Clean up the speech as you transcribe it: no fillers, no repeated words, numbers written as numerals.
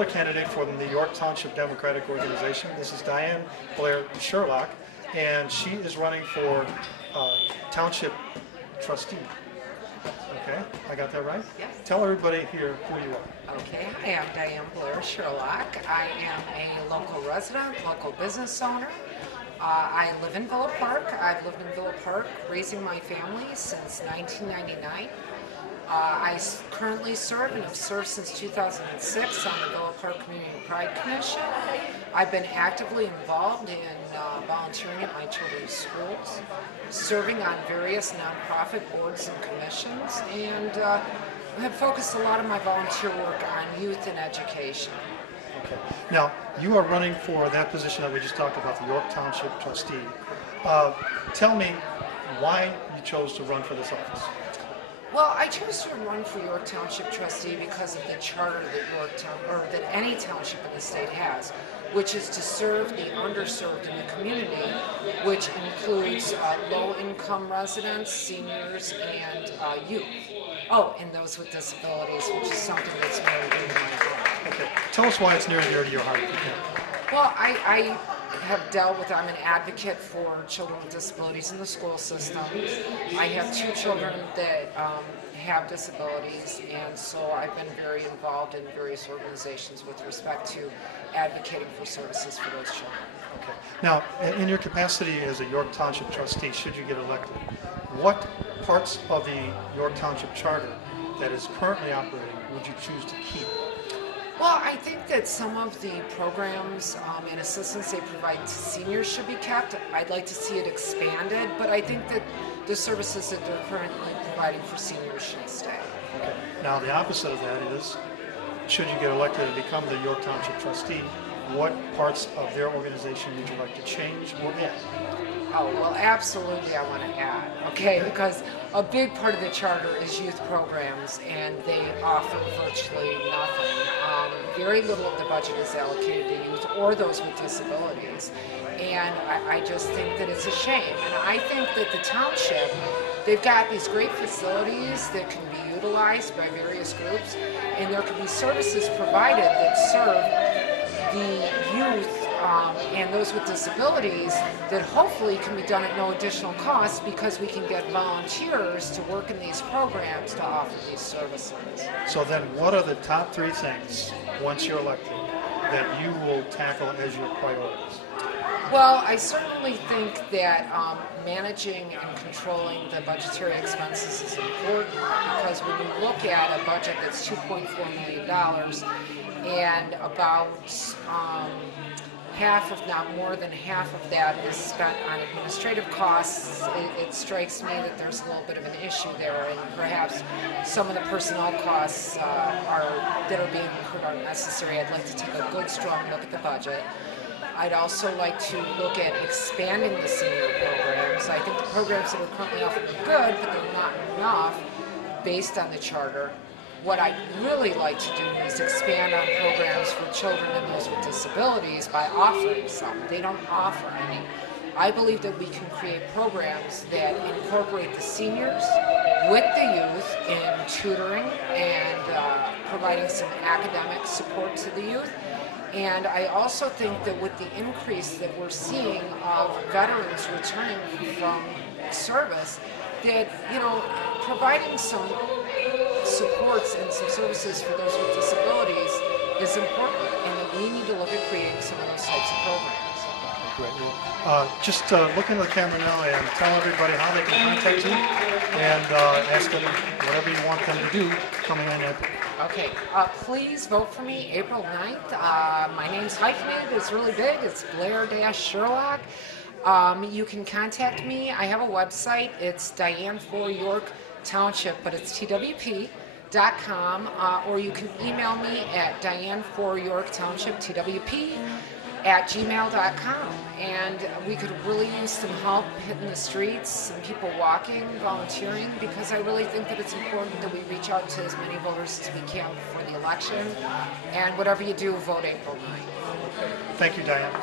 another candidate for the New York Township Democratic Organization. This is Diane Blair-Sherlock, and she is running for Township Trustee. Okay, I got that right? Yes. Tell everybody here who you are. Okay, hi, I'm Diane Blair-Sherlock. I am a local resident, local business owner. I live in Villa Park. I've lived in Villa Park raising my family since 1999. I currently serve and have served since 2006 on the Villa Park Community Pride Commission. I've been actively involved in volunteering at my children's schools, serving on various nonprofit boards and commissions, and have focused a lot of my volunteer work on youth and education. Okay. Now, you are running for that position that we just talked about, the York Township Trustee. Tell me why you chose to run for this office. Well, I chose to run for York Township Trustee because of the charter that any township in the state has, which is to serve the underserved in the community, which includes low-income residents, seniors, and youth. Oh, and those with disabilities, which is something that's near and dear to my heart. Okay, tell us why it's near and dear to your heart. Well, I have dealt with, I'm an advocate for children with disabilities in the school system. I have two children that have disabilities, and so I've been very involved in various organizations with respect to advocating for services for those children. Okay. Now, in your capacity as a York Township Trustee, should you get elected, what parts of the York Township Charter that is currently operating would you choose to keep? Well, I think that some of the programs and assistance they provide to seniors should be kept. I'd like to see it expanded, but I think that the services that they're currently providing for seniors should stay. Okay. Now, the opposite of that is, should you get elected and become the York Township Trustee, what parts of their organization would you like to change or add? Oh, well, absolutely I want to add, okay, because a big part of the charter is youth programs, and they offer virtually nothing. Very little of the budget is allocated to youth or those with disabilities, and I just think that it's a shame. And I think that the township, they've got these great facilities that can be utilized by various groups, and there can be services provided that serve the youth and those with disabilities that hopefully can be done at no additional cost because we can get volunteers to work in these programs to offer these services. So then what are the top three things, once you're elected, that you will tackle as your priorities? Well, I certainly think that managing and controlling the budgetary expenses is important, because when you look at a budget that's $2.4 million and about half, if not more than half of that is spent on administrative costs, it strikes me that there's a little bit of an issue there, and perhaps some of the personnel costs that are being incurred are necessary. I'd like to take a good, strong look at the budget. I'd also like to look at expanding the senior programs. I think the programs that are currently offered are good, but they're not enough based on the charter. What I'd really like to do is expand on programs for children and those with disabilities by offering some. They don't offer any. I believe that we can create programs that incorporate the seniors with the youth in tutoring and providing some academic support to the youth. And I also think that with the increase that we're seeing of veterans returning from service, that, providing some supports and some services for those with disabilities is important, and that we need to look at creating some of those types of programs. Great. Just look into the camera now and tell everybody how they can contact you, and ask them whatever you want them to do coming in April. Okay, please vote for me April 9th. My name's hyphenated, it's really big, it's Blair-Sherlock. You can contact me. I have a website. It's Diane for York Township, but it's twp.com, or you can email me at dianeforyorktowshiptwp@gmail.com. And we could really use some help hitting the streets, some people walking, volunteering, because I really think that it's important that we reach out to as many voters as we can before the election. And whatever you do, vote April 9th. Thank you, Diane.